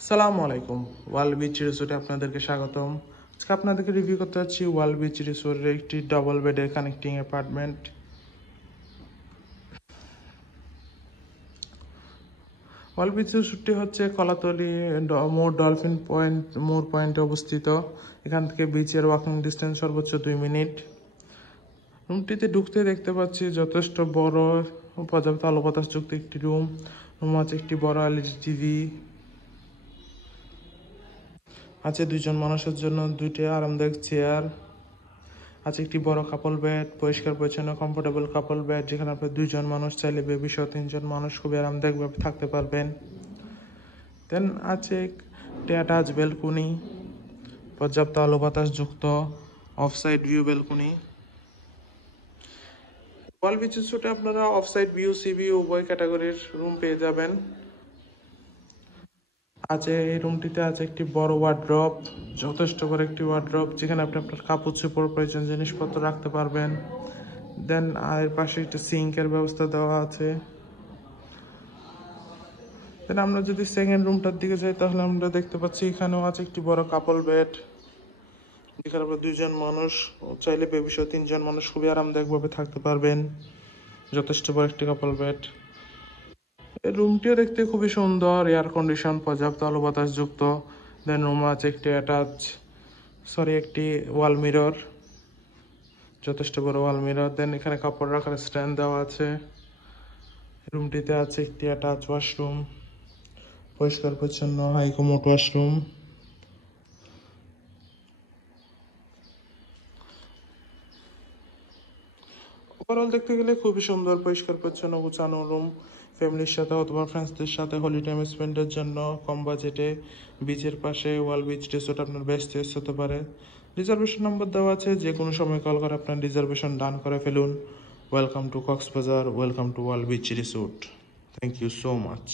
আসসালামু আলাইকুম। ওয়াল বিচ রিসোর্টে আপনাদেরকে স্বাগতম। আজকে আপনাদেরকে রিভিউ করতে যাচ্ছি ওয়াল বিচ রিসোর্টের একটি ডাবল বেডের কানেক্টিং অ্যাপার্টমেন্ট। ওয়াল বিচ রিসোর্টটি হচ্ছে কলাতলি মোর পয়েন্টে অবস্থিত। এখান থেকে বিচের ওয়াকিং ডিস্টেন্স সর্বোচ্চ 2 মিনিট। রুমটিতে ঢুকতে দেখতে পাচ্ছি যথেষ্ট বড় পর্যাপ্ত আলো বাতাসযুক্ত একটি রুম আছে একটি বড় এলইডি টিভি আছে, 2জন মানুষের জন্য 2টি আরামদায়ক চেয়ার আছে, একটি বড় কাপল বেড, পরিষ্কার পরিচ্ছন্ন কমফোর্টেবল কাপল বেড, যেখানে আপনি 2জন মানুষ চাইলে বেবি সহ 3জন মানুষ খুবই আরামদায়কভাবে থাকতে পারবেন। দেন আছে একটি অ্যাটাচ বেলকুনি, পর্যাপ্ত আলো বাতাসযুক্ত off side view balcony. Wall beach রিসোর্টে আপনারা off side view sea view উভয় ক্যাটাগরির রুম পেয়ে যাবেন। আছে এই রুমটিতে আছে একটি বড় ওয়ার্ড্রপ, যথেষ্ট বড় একটি ওয়ার্ড্রপ, যেখানে আপনি আপনার কাপড় চোপড় প্রয়োজন জিনিসপত্র রাখতে পারবেন। দেন আর এর পাশে একটু সিঙ্কের ব্যবস্থা দেওয়া আছে। দেন আমরা যদি সেকেন্ড রুমটার দিকে যাই তাহলে আমরা দেখতে পাচ্ছি এখানেও আছে একটি বড় কাপল বেড, যেখানে আপনার 2জন মানুষ চাইলে বেবি সহ 3জন মানুষ খুবই আরামদায়কভাবে থাকতে পারবেন। যথেষ্ট বড় একটি কাপল বেড। এই রুমটিও দেখতে খুবই সুন্দর, এয়ার কন্ডিশন, পর্যাপ্ত আলো বাতাসযুক্ত। দেন রুমে আছে একটি ওয়াল মিরর, যথেষ্ট বড় ওয়াল মিরর। দেন এখানে কাপড় রাখার স্ট্যান্ড দেওয়া আছে। রুমটিতে আছে একটি অ্যাটাচ ওয়াশরুম, পরিষ্কার পরিচ্ছন্ন হাইকমোড ওয়াশরুম। ওভারঅল দেখতে গেলে খুবই সুন্দর, পরিষ্কার পরিচ্ছন্ন গুছানো রুম। ফ্যামিলির সাথে অথবা ফ্রেন্ডসদের সাথে হলি টাইম স্পেন্ডের জন্য কম বাজেটে বিচের পাশে ওয়াল বিচ রিসোর্ট আপনার বেস্ট চয়েস হতে পারে। রিজার্ভেশন নম্বর দেওয়া আছে, যে কোনো সময় কল করে আপনার রিজার্ভেশন ডান করে ফেলুন। Welcome to Cox's Bazar, welcome to Wall Beach Resort. Thank you so much.